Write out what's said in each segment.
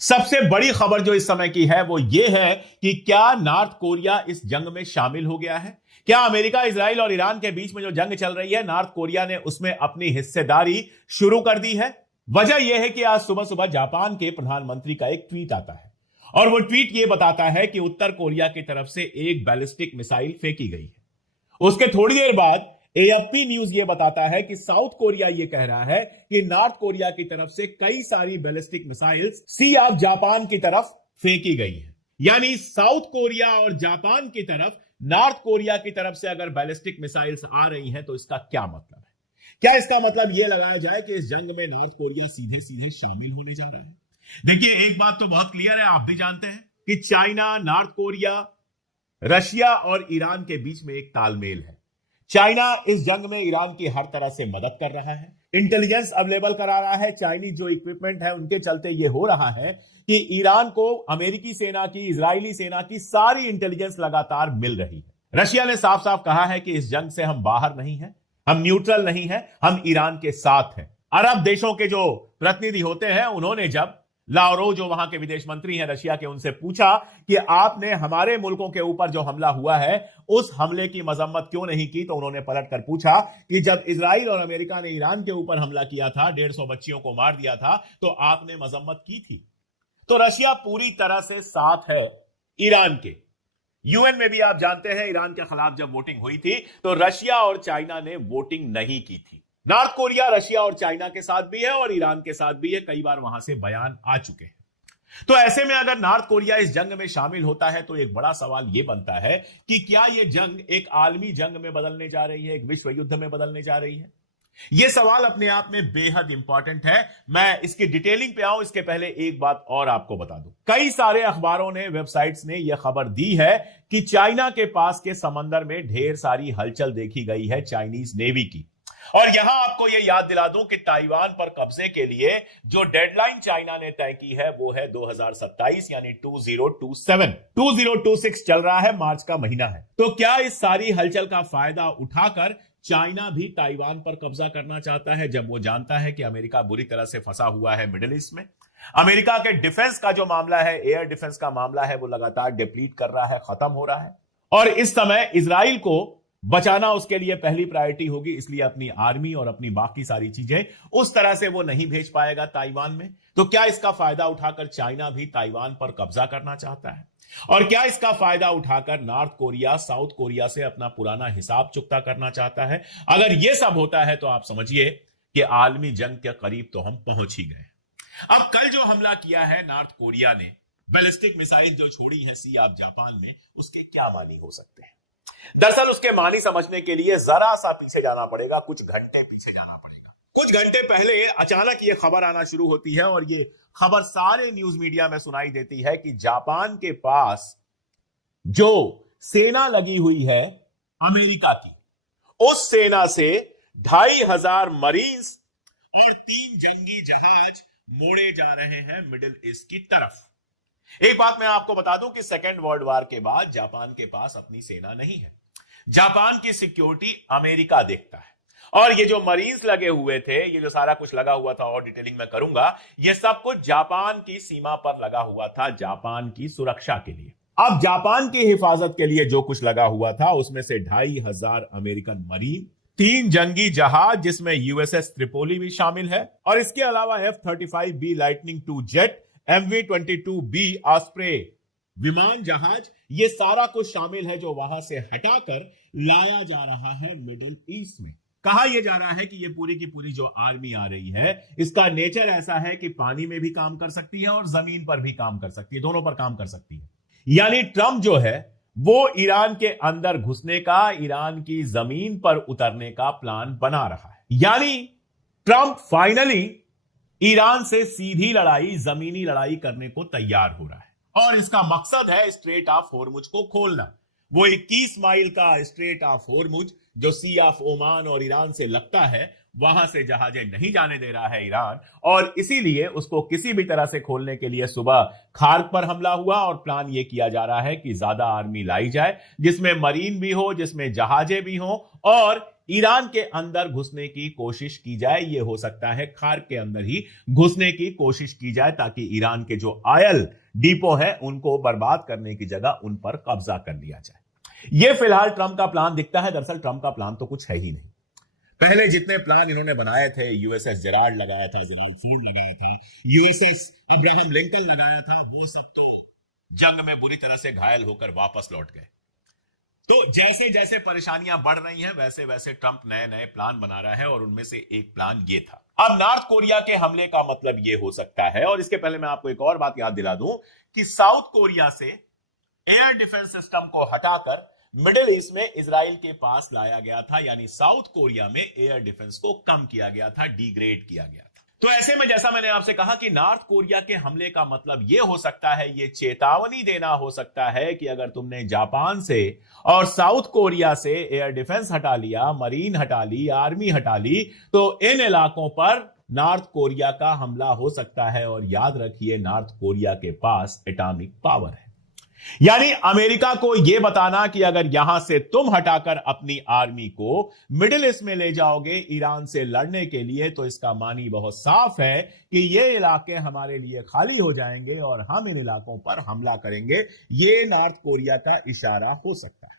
सबसे बड़ी खबर जो इस समय की है वो ये है कि क्या नॉर्थ कोरिया इस जंग में शामिल हो गया है। क्या अमेरिका, इजराइल और ईरान के बीच में जो जंग चल रही है, नॉर्थ कोरिया ने उसमें अपनी हिस्सेदारी शुरू कर दी है। वजह यह है कि आज सुबह सुबह जापान के प्रधानमंत्री का एक ट्वीट आता है और वो ट्वीट ये बताता है कि उत्तर कोरिया की तरफ से एक बैलिस्टिक मिसाइल फेंकी गई है। उसके थोड़ी देर बाद एएफपी न्यूज ये बताता है कि साउथ कोरिया ये कह रहा है कि नॉर्थ कोरिया की तरफ से कई सारी ballistic missiles sea of Japan की तरफ फेंकी गई है। यानी साउथ कोरिया और जापान की तरफ नॉर्थ कोरिया की तरफ से अगर बैलिस्टिक मिसाइल्स आ रही हैं तो इसका क्या मतलब है? क्या इसका मतलब यह लगाया जाए कि इस जंग में नॉर्थ कोरिया सीधे सीधे शामिल होने जा रहा है? देखिए, एक बात तो बहुत क्लियर है, आप भी जानते हैं कि चाइना, नॉर्थ कोरिया, रशिया और ईरान के बीच में एक तालमेल है। चाइना इस जंग में ईरान की हर तरह से मदद कर रहा है, इंटेलिजेंस अवेलेबल करा रहा है। चाइनीज जो इक्विपमेंट है उनके चलते यह हो रहा है कि ईरान को अमेरिकी सेना की, इजरायली सेना की सारी इंटेलिजेंस लगातार मिल रही है। रशिया ने साफ साफ कहा है कि इस जंग से हम बाहर नहीं हैं, हम न्यूट्रल नहीं हैं, हम ईरान के साथ हैं। अरब देशों के जो प्रतिनिधि होते हैं उन्होंने जब लावरोव, जो वहां के विदेश मंत्री हैं रशिया के, उनसे पूछा कि आपने हमारे मुल्कों के ऊपर जो हमला हुआ है उस हमले की मजम्मत क्यों नहीं की, तो उन्होंने पलट कर पूछा कि जब इजराइल और अमेरिका ने ईरान के ऊपर हमला किया था, 150 बच्चियों को मार दिया था, तो आपने मजम्मत की थी। तो रशिया पूरी तरह से साथ है ईरान के। यूएन में भी आप जानते हैं ईरान के खिलाफ जब वोटिंग हुई थी तो रशिया और चाइना ने वोटिंग नहीं की थी। नॉर्थ कोरिया रशिया और चाइना के साथ भी है और ईरान के साथ भी है, कई बार वहां से बयान आ चुके हैं। तो ऐसे में अगर नॉर्थ कोरिया इस जंग में शामिल होता है तो एक बड़ा सवाल यह बनता है कि क्या यह जंग एक आलमी जंग में बदलने जा रही है, एक विश्व युद्ध में बदलने जा रही है? यह सवाल अपने आप में बेहद इंपॉर्टेंट है। मैं इसकी डिटेलिंग पे आऊं इसके पहले एक बात और आपको बता दूं। कई सारे अखबारों ने, वेबसाइट्स ने यह खबर दी है कि चाइना के पास के समंदर में ढेर सारी हलचल देखी गई है चाइनीज नेवी की। और यहां आपको यह याद दिला दूं कि ताइवान पर कब्जे के लिए जो डेडलाइन चाइना ने तय की है वो है 2027, यानी 2027। 2026 चल रहा है, मार्च का महीना है। तो क्या इस सारी हलचल का फायदा उठाकर चाइना भी ताइवान पर कब्जा करना चाहता है, जब वो जानता है कि अमेरिका बुरी तरह से फंसा हुआ है मिडिल ईस्ट में? अमेरिका के डिफेंस का जो मामला है, एयर डिफेंस का मामला है, वो लगातार डिप्लीट कर रहा है, खत्म हो रहा है। और इस समय इजराइल को बचाना उसके लिए पहली प्रायोरिटी होगी, इसलिए अपनी आर्मी और अपनी बाकी सारी चीजें उस तरह से वो नहीं भेज पाएगा ताइवान में। तो क्या इसका फायदा उठाकर चाइना भी ताइवान पर कब्जा करना चाहता है? और क्या इसका फायदा उठाकर नॉर्थ कोरिया साउथ कोरिया से अपना पुराना हिसाब चुकता करना चाहता है? अगर यह सब होता है तो आप समझिए कि आलमी जंग के करीब तो हम पहुंच ही गए। अब कल जो हमला किया है नॉर्थ कोरिया ने, बैलिस्टिक मिसाइल जो छोड़ी है सी ऑफ जापान में, उसके क्या मानी हो सकते हैं? दरअसल उसके मानी समझने के लिए जरा सा पीछे जाना पड़ेगा, कुछ घंटे पीछे जाना पड़ेगा। कुछ घंटे पहले अचानक ये खबर आना शुरू होती है और ये खबर सारे न्यूज मीडिया में सुनाई देती है कि जापान के पास जो सेना लगी हुई है अमेरिका की, उस सेना से 2500 मरीन्स और 3 जंगी जहाज मोड़े जा रहे हैं मिडिल ईस्ट की तरफ। एक बात मैं आपको बता दूं कि सेकेंड वर्ल्ड वॉर के बाद जापान के पास अपनी सेना नहीं है। जापान की सिक्योरिटी अमेरिका देखता है। और ये जो मरीन्स लगे हुए थे, ये जो सारा कुछ लगा हुआ था, और डिटेलिंग में करूंगा, ये सब कुछ जापान की सीमा पर लगा हुआ था, जापान की सुरक्षा के लिए। अब जापान की हिफाजत के लिए जो कुछ लगा हुआ था उसमें से 2500 अमेरिकन मरीन, 3 जंगी जहाज जिसमें यूएसएस त्रिपोली भी शामिल है, और इसके अलावा F-35B lightning II jet, MV-22B osprey विमान जहाज, ये सारा कुछ शामिल है जो वहां से हटाकर लाया जा रहा है मिडिल ईस्ट में। कहा यह जा रहा है कि ये पूरी की पूरी जो आर्मी आ रही है, इसका नेचर ऐसा है कि पानी में भी काम कर सकती है और जमीन पर भी काम कर सकती है, दोनों पर काम कर सकती है। यानी ट्रंप जो है वो ईरान के अंदर घुसने का, ईरान की जमीन पर उतरने का प्लान बना रहा है। यानी ट्रंप फाइनली ईरान से सीधी लड़ाई, जमीनी लड़ाई करने को तैयार हो रहा है और इसका मकसद है स्ट्रेट ऑफ होर्मुज को खोलना। वो 21 माइल का स्ट्रेट ऑफ होर्मुज जो सी ऑफ ओमान और ईरान से लगता है, वहां से जहाजें नहीं जाने दे रहा है ईरान, और इसीलिए उसको किसी भी तरह से खोलने के लिए सुबह खार्क पर हमला हुआ और प्लान यह किया जा रहा है कि ज्यादा आर्मी लाई जाए, जिसमें मरीन भी हो, जिसमें जहाजें भी हो और ईरान के अंदर घुसने की कोशिश की जाए, यह हो सकता है खार के अंदर ही घुसने की कोशिश की जाए ताकि ईरान के जो ऑयल डिपो है उनको बर्बाद करने की जगह उन पर कब्जा कर लिया जाए। यह फिलहाल ट्रंप का प्लान दिखता है। दरअसल ट्रंप का प्लान तो कुछ है ही नहीं। पहले जितने प्लान इन्होंने बनाए थे, यूएसएस जेराल्ड लगाया था, जेराल्ड फोर्ड लगाया था, यूएसएस अब्राहम लिंकन लगाया था, वो सब तो जंग में बुरी तरह से घायल होकर वापस लौट गए। तो जैसे जैसे परेशानियां बढ़ रही हैं वैसे वैसे ट्रंप नए नए प्लान बना रहा है और उनमें से एक प्लान ये था। अब नॉर्थ कोरिया के हमले का मतलब ये हो सकता है, और इसके पहले मैं आपको एक और बात याद दिला दूं कि साउथ कोरिया से एयर डिफेंस सिस्टम को हटाकर मिडिल ईस्ट में इजराइल के पास लाया गया था, यानी साउथ कोरिया में एयर डिफेंस को कम किया गया था, डिग्रेड किया गया था। तो ऐसे में जैसा मैंने आपसे कहा कि नॉर्थ कोरिया के हमले का मतलब यह हो सकता है, यह चेतावनी देना हो सकता है कि अगर तुमने जापान से और साउथ कोरिया से एयर डिफेंस हटा लिया, मरीन हटा ली, आर्मी हटा ली, तो इन इलाकों पर नॉर्थ कोरिया का हमला हो सकता है। और याद रखिए, नॉर्थ कोरिया के पास एटॉमिक पावर है, यानी अमेरिका को यह बताना कि अगर यहां से तुम हटाकर अपनी आर्मी को मिडिल ईस्ट में ले जाओगे ईरान से लड़ने के लिए, तो इसका मानी बहुत साफ है कि ये इलाके हमारे लिए खाली हो जाएंगे और हम इन इलाकों पर हमला करेंगे। ये नॉर्थ कोरिया का इशारा हो सकता है।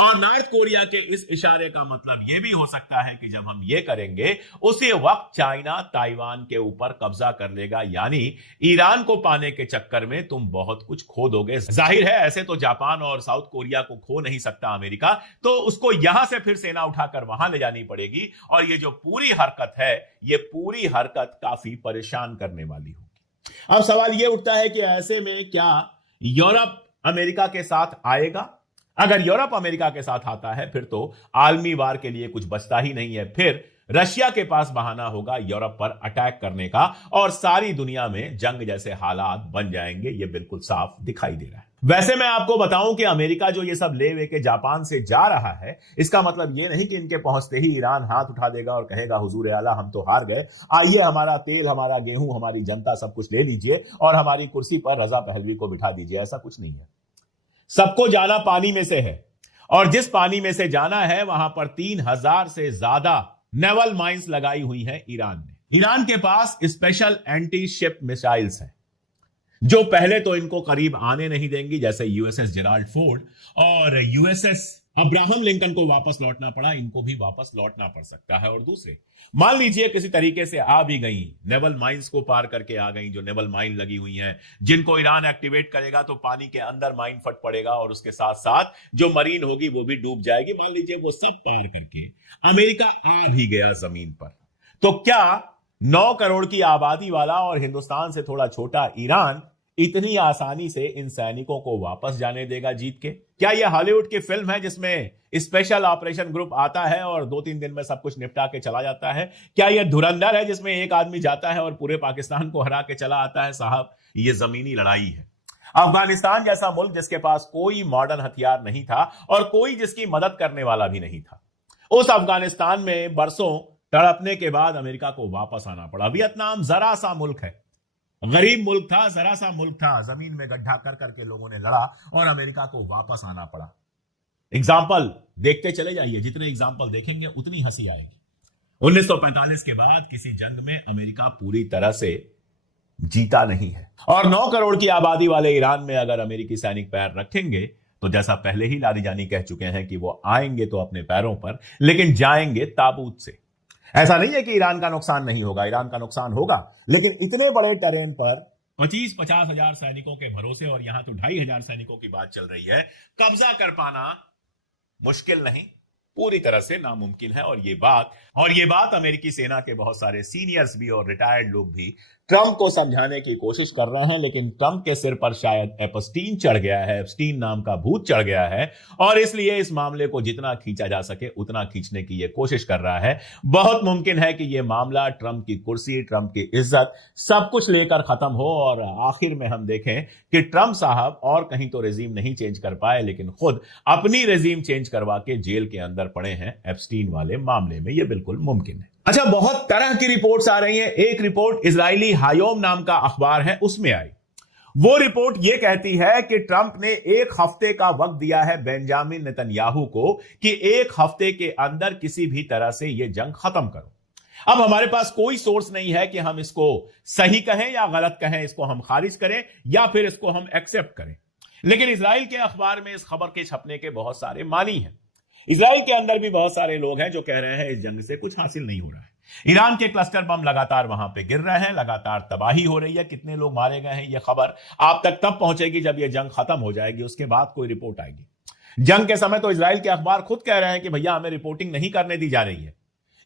और नॉर्थ कोरिया के इस इशारे का मतलब यह भी हो सकता है कि जब हम ये करेंगे उसी वक्त चाइना ताइवान के ऊपर कब्जा कर लेगा, यानी ईरान को पाने के चक्कर में तुम बहुत कुछ खो दोगे। जाहिर है ऐसे तो जापान और साउथ कोरिया को खो नहीं सकता अमेरिका, तो उसको यहां से फिर सेना उठाकर वहां ले जानी पड़ेगी। और ये जो पूरी हरकत है, ये पूरी हरकत काफी परेशान करने वाली होगी। अब सवाल यह उठता है कि ऐसे में क्या यूरोप अमेरिका के साथ आएगा? अगर यूरोप अमेरिका के साथ आता है फिर तो आलमी वार के लिए कुछ बचता ही नहीं है। फिर रशिया के पास बहाना होगा यूरोप पर अटैक करने का और सारी दुनिया में जंग जैसे हालात बन जाएंगे। यह बिल्कुल साफ दिखाई दे रहा है। वैसे मैं आपको बताऊं कि अमेरिका जो ये सब ले के जापान से जा रहा है, इसका मतलब यह नहीं कि इनके पहुंचते ही ईरान हाथ उठा देगा और कहेगा हुजूर आला हम तो हार गए, आइए हमारा तेल, हमारा गेहूं, हमारी जनता सब कुछ ले लीजिए और हमारी कुर्सी पर रजा पहलवी को बिठा दीजिए। ऐसा कुछ नहीं है। सबको जाना पानी में से है, और जिस पानी में से जाना है वहां पर 3000 से ज्यादा नेवल माइंस लगाई हुई है ईरान ने। ईरान के पास स्पेशल एंटी शिप मिसाइल्स हैं जो पहले तो इनको करीब आने नहीं देंगी, जैसे यूएसएस जेराल्ड फोर्ड और यूएसएस अब्राहम लिंकन को वापस लौटना पड़ा, इनको भी वापस लौटना पड़ सकता है। और दूसरे, मान लीजिए किसी तरीके से आ भी गई, नेवल माइंस को पार करके आ गई, जो नेवल माइन लगी हुई हैं, जिनको ईरान एक्टिवेट करेगा तो पानी के अंदर माइन फट पड़ेगा और उसके साथ साथ जो मरीन होगी वो भी डूब जाएगी। मान लीजिए वो सब पार करके अमेरिका आ भी गया जमीन पर, तो क्या 9 करोड़ की आबादी वाला और हिंदुस्तान से थोड़ा छोटा ईरान इतनी आसानी से इन सैनिकों को वापस जाने देगा जीत के? क्या यह हॉलीवुड की फिल्म है जिसमें स्पेशल ऑपरेशन ग्रुप आता है और 2-3 दिन में सब कुछ निपटा के चला जाता है? क्या यह धुरंधर है जिसमें एक आदमी जाता है और पूरे पाकिस्तान को हरा के चला आता है? साहब, यह जमीनी लड़ाई है। अफगानिस्तान जैसा मुल्क जिसके पास कोई मॉडर्न हथियार नहीं था और कोई जिसकी मदद करने वाला भी नहीं था, उस अफगानिस्तान में बरसों तड़पने के बाद अमेरिका को वापस आना पड़ा। वियतनाम जरा सा मुल्क है, गरीब मुल्क था, जरा सा मुल्क था, जमीन में गड्ढा कर करके लोगों ने लड़ा और अमेरिका को वापस आना पड़ा। एग्जाम्पल देखते चले जाइए, जितने एग्जाम्पल देखेंगे उतनी हंसी आएगी। 1945 के बाद किसी जंग में अमेरिका पूरी तरह से जीता नहीं है, और 9 करोड़ की आबादी वाले ईरान में अगर अमेरिकी सैनिक पैर रखेंगे तो जैसा पहले ही लारी जानी कह चुके हैं कि वो आएंगे तो अपने पैरों पर, लेकिन जाएंगे ताबूत से। ऐसा नहीं है कि ईरान का नुकसान नहीं होगा, ईरान का नुकसान होगा, लेकिन इतने बड़े टेरेन पर 25-50 हजार सैनिकों के भरोसे, और यहां तो 2500 सैनिकों की बात चल रही है, कब्जा कर पाना मुश्किल नहीं, पूरी तरह से नामुमकिन है। और ये बात अमेरिकी सेना के बहुत सारे सीनियर्स भी और रिटायर्ड लोग भी ट्रंप को समझाने की कोशिश कर रहे हैं, लेकिन ट्रंप के सिर पर शायद एपस्टीन चढ़ गया है, एपस्टीन नाम का भूत चढ़ गया है, और इसलिए इस मामले को जितना खींचा जा सके उतना खींचने की यह कोशिश कर रहा है। बहुत मुमकिन है कि यह मामला ट्रंप की कुर्सी, ट्रंप की इज्जत, सब कुछ लेकर खत्म हो और आखिर में हम देखें कि ट्रंप साहब और कहीं तो रेजिम नहीं चेंज कर पाए, लेकिन खुद अपनी रेजिम चेंज करवा के जेल के अंदर पड़े हैं एपस्टीन वाले मामले में। यह बिल्कुल मुमकिन है। अच्छा, बहुत तरह की रिपोर्ट्स आ रही हैं। एक रिपोर्ट इजरायली हायोम नाम का अखबार है उसमें आई, वो रिपोर्ट ये कहती है कि ट्रंप ने एक हफ्ते का वक्त दिया है बेंजामिन नेतन्याहू को कि एक हफ्ते के अंदर किसी भी तरह से यह जंग खत्म करो। अब हमारे पास कोई सोर्स नहीं है कि हम इसको सही कहें या गलत कहें, इसको हम खारिज करें या फिर इसको हम एक्सेप्ट करें। लेकिन इजराइल के अखबार में इस खबर के छपने के बहुत सारे मानी हैं। इजराइल के अंदर भी बहुत सारे लोग हैं जो कह रहे हैं इस जंग से कुछ हासिल नहीं हो रहा है। ईरान के क्लस्टर बम लगातार वहां पे गिर रहे हैं, लगातार तबाही हो रही है। कितने लोग मारे गए हैं, यह खबर आप तक तब पहुंचेगी जब यह जंग खत्म हो जाएगी, उसके बाद कोई रिपोर्ट आएगी। जंग के समय तो इजराइल के अखबार खुद कह रहे हैं कि भैया हमें रिपोर्टिंग नहीं करने दी जा रही है।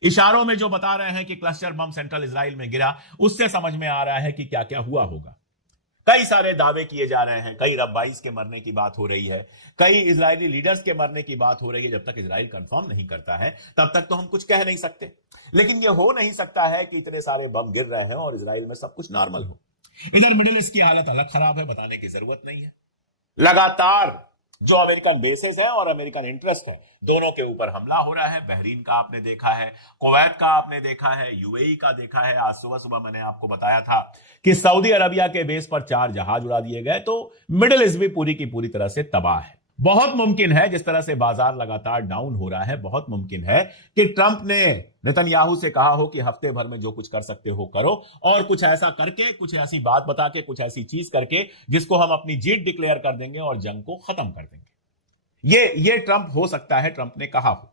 इशारों में जो बता रहे हैं कि क्लस्टर बम सेंट्रल इजराइल में गिरा, उससे समझ में आ रहा है कि क्या क्या हुआ होगा। कई सारे दावे किए जा रहे हैं, कई रब्बाइस के मरने की बात हो रही है, कई इजरायली लीडर्स के मरने की बात हो रही है। जब तक इजराइल कंफर्म नहीं करता है तब तक तो हम कुछ कह नहीं सकते। लेकिन यह हो नहीं सकता है कि इतने सारे बम गिर रहे हैं और इजराइल में सब कुछ नॉर्मल हो। इधर मिडिल ईस्ट की हालत अलग खराब है, बताने की जरूरत नहीं है। लगातार जो अमेरिकन बेसेस है और अमेरिकन इंटरेस्ट है, दोनों के ऊपर हमला हो रहा है। बहरीन का आपने देखा है, कुवैत का आपने देखा है, यूएई का देखा है। आज सुबह सुबह मैंने आपको बताया था कि सऊदी अरबिया के बेस पर 4 जहाज उड़ा दिए गए। तो मिडिल ईस्ट भी पूरी की पूरी तरह से तबाह है। बहुत मुमकिन है, जिस तरह से बाजार लगातार डाउन हो रहा है, बहुत मुमकिन है कि ट्रंप ने नेतन्याहू से कहा हो कि हफ्ते भर में जो कुछ कर सकते हो करो, और कुछ ऐसा करके, कुछ ऐसी बात बता के, कुछ ऐसी चीज करके जिसको हम अपनी जीत डिक्लेयर कर देंगे और जंग को खत्म कर देंगे। ये ट्रंप हो सकता है, ट्रंप ने कहा हो।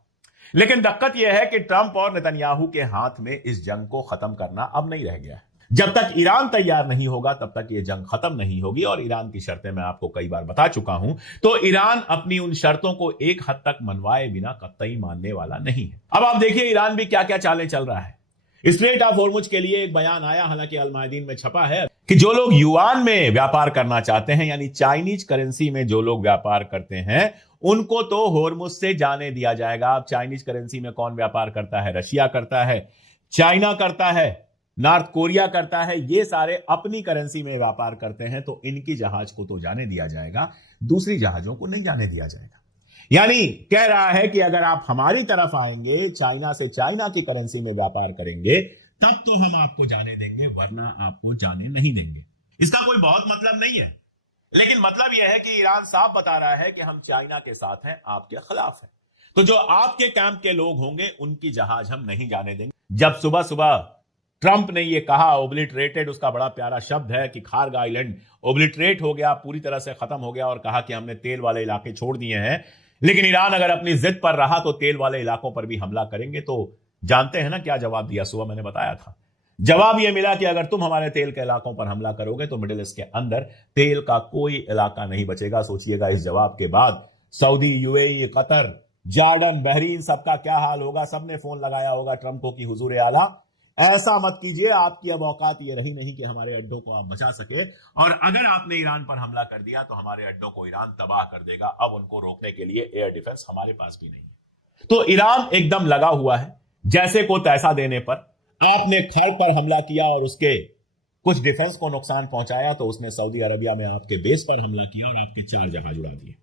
लेकिन दिक्कत यह है कि ट्रंप और नेतन्याहू के हाथ में इस जंग को खत्म करना अब नहीं रह गया है। जब तक ईरान तैयार नहीं होगा तब तक यह जंग खत्म नहीं होगी। और ईरान की शर्तें मैं आपको कई बार बता चुका हूं, तो ईरान अपनी उन शर्तों को एक हद तक मनवाए बिना कतई मानने वाला नहीं है। अब आप देखिए ईरान भी क्या क्या चालें चल रहा है। स्ट्रेट ऑफ हॉर्मुज के लिए एक बयान आया, हालांकि अल मायदीन में छपा है, कि जो लोग युआन में व्यापार करना चाहते हैं, यानी चाइनीज करेंसी में जो लोग व्यापार करते हैं, उनको तो हॉर्मुज से जाने दिया जाएगा। अब चाइनीज करेंसी में कौन व्यापार करता है? रशिया करता है, चाइना करता है, नॉर्थ कोरिया करता है। ये सारे अपनी करेंसी में व्यापार करते हैं, तो इनकी जहाज को तो जाने दिया जाएगा, दूसरी जहाजों को नहीं जाने दिया जाएगा। यानी कह रहा है कि अगर आप हमारी तरफ आएंगे, चाइना से चाइना की करेंसी में व्यापार करेंगे, तब तो हम आपको जाने देंगे, वरना आपको जाने नहीं देंगे। इसका कोई बहुत मतलब नहीं है, लेकिन मतलब यह है कि ईरान साफ बता रहा है कि हम चाइना के साथ हैं, आपके खिलाफ है। तो जो आपके कैंप के लोग होंगे उनकी जहाज हम नहीं जाने देंगे। जब सुबह सुबह ट्रंप ने यह कहा, ओब्लिटरेटेड उसका बड़ा प्यारा शब्द है कि खारग आइलैंड ओब्लिटरेट हो गया, पूरी तरह से खत्म हो गया, और कहा कि हमने तेल वाले इलाके छोड़ दिए हैं। लेकिन ईरान अगर अपनी जिद पर रहा तो तेल वाले इलाकों पर भी हमला करेंगे। तो जानते हैं ना क्या जवाब दिया? सुबह मैंने बताया था, जवाब यह मिला कि अगर तुम हमारे तेल के इलाकों पर हमला करोगे तो मिडिल ईस्ट के अंदर तेल का कोई इलाका नहीं बचेगा। सोचिएगा इस जवाब के बाद Saudi, UAE, Qatar, Jordan, Bahrain, सबका क्या हाल होगा। सबने फोन लगाया होगा ट्रंप को कि हुजूर आला ऐसा मत कीजिए, आपकी अब औकात ये रही नहीं कि हमारे अड्डों को आप बचा सके, और अगर आपने ईरान पर हमला कर दिया तो हमारे अड्डों को ईरान तबाह कर देगा। अब उनको रोकने के लिए एयर डिफेंस हमारे पास भी नहीं है। तो ईरान एकदम लगा हुआ है, जैसे को तैसा देने पर। आपने खर्ग पर हमला किया और उसके कुछ डिफेंस को नुकसान पहुंचाया, तो उसने सऊदी अरबिया में आपके बेस पर हमला किया और आपके 4 जहाज उड़ा दिए।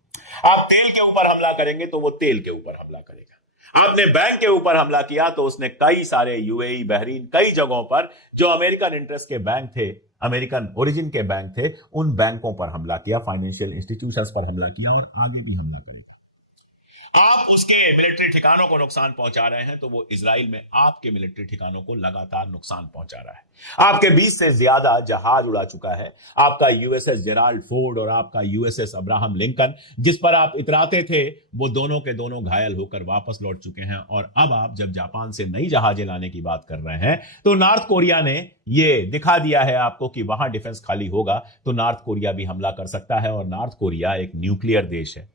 आप तेल के ऊपर हमला करेंगे तो वो तेल के ऊपर हमला करेगा। आपने बैंक के ऊपर हमला किया तो उसने कई सारे यूएई, बहरीन, कई जगहों पर जो अमेरिकन इंटरेस्ट के बैंक थे, अमेरिकन ओरिजिन के बैंक थे, उन बैंकों पर हमला किया, फाइनेंशियल इंस्टीट्यूशंस पर हमला किया, और आगे भी हमला करेगा। आप उसके मिलिट्री ठिकानों को नुकसान पहुंचा रहे हैं, तो वो इजराइल में आपके मिलिट्री ठिकानों को लगातार नुकसान पहुंचा रहा है। आपके 20 से ज्यादा जहाज उड़ा चुका है। आपका यूएसएस जेराल्ड फोर्ड और आपका यूएसएस अब्राहम लिंकन, जिस पर आप इतराते थे, वो दोनों के दोनों घायल होकर वापस लौट चुके हैं। और अब आप जब जापान से नई जहाजें लाने की बात कर रहे हैं, तो नॉर्थ कोरिया ने ये दिखा दिया है आपको कि वहां डिफेंस खाली होगा तो नॉर्थ कोरिया भी हमला कर सकता है। और नॉर्थ कोरिया एक न्यूक्लियर देश है,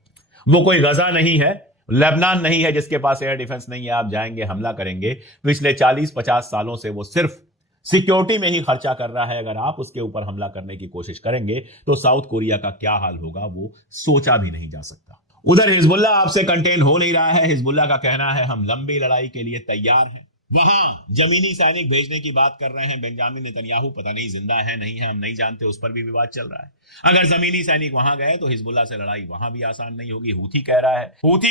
वो कोई गजा नहीं है, लेबनान नहीं है जिसके पास एयर डिफेंस नहीं है। आप जाएंगे, हमला करेंगे। पिछले 40-50 सालों से वो सिर्फ सिक्योरिटी में ही खर्चा कर रहा है। अगर आप उसके ऊपर हमला करने की कोशिश करेंगे तो साउथ कोरिया का क्या हाल होगा, वो सोचा भी नहीं जा सकता। उधर हिजबुल्ला आपसे कंटेन हो नहीं रहा है। हिजबुल्ला का कहना है हम लंबी लड़ाई के लिए तैयार हैं। वहां जमीनी सैनिक भेजने की बात कर रहे हैं बेंजामिन नेतन्याहू, पता नहीं जिंदा है नहीं है, हम नहीं जानते, उस पर भी विवाद चल रहा है। अगर जमीनी सैनिक वहां गए तो हिजबुल्ला से लड़ाई वहां भी आसान नहीं होगी। हूथी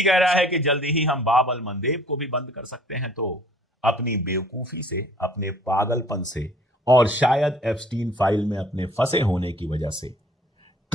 कह रहा है कि जल्दी ही हम बाब अल मंदेब को भी बंद कर सकते हैं। तो अपनी बेवकूफी से, अपने पागलपन से, और शायद एप्स्टीन फाइल में अपने फंसे होने की वजह से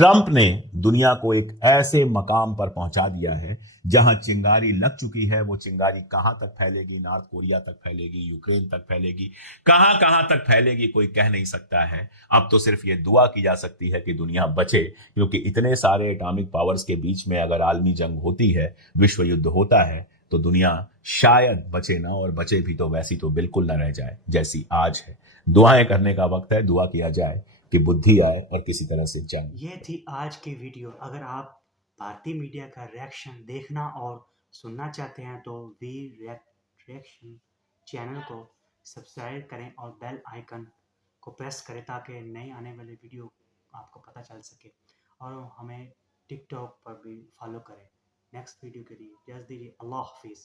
ट्रंप ने दुनिया को एक ऐसे मकाम पर पहुंचा दिया है जहां चिंगारी लग चुकी है। वो चिंगारी कहां तक फैलेगी, नॉर्थ कोरिया तक फैलेगी, यूक्रेन तक फैलेगी, कहां कहां तक फैलेगी कोई कह नहीं सकता है। अब तो सिर्फ ये दुआ की जा सकती है कि दुनिया बचे, क्योंकि इतने सारे एटॉमिक पावर्स के बीच में अगर आलमी जंग होती है, विश्व युद्ध होता है, तो दुनिया शायद बचे ना, और बचे भी तो वैसी तो बिल्कुल ना रह जाए जैसी आज है। दुआएं करने का वक्त है, दुआ किया जाए कि बुद्धि आए और किसी तरह से जंग। ये थी आज की वीडियो। अगर आप भारतीय मीडिया का रिएक्शन देखना और सुनना चाहते हैं तो वी रिएक्शन चैनल को सब्सक्राइब करें और बेल आइकन को प्रेस करें ताकि नए आने वाले वीडियो आपको पता चल सके, और हमें टिकटॉक पर भी फॉलो करें। नेक्स्ट वीडियो के लिए इजाज़त दीजिए। अल्लाह हाफिज़।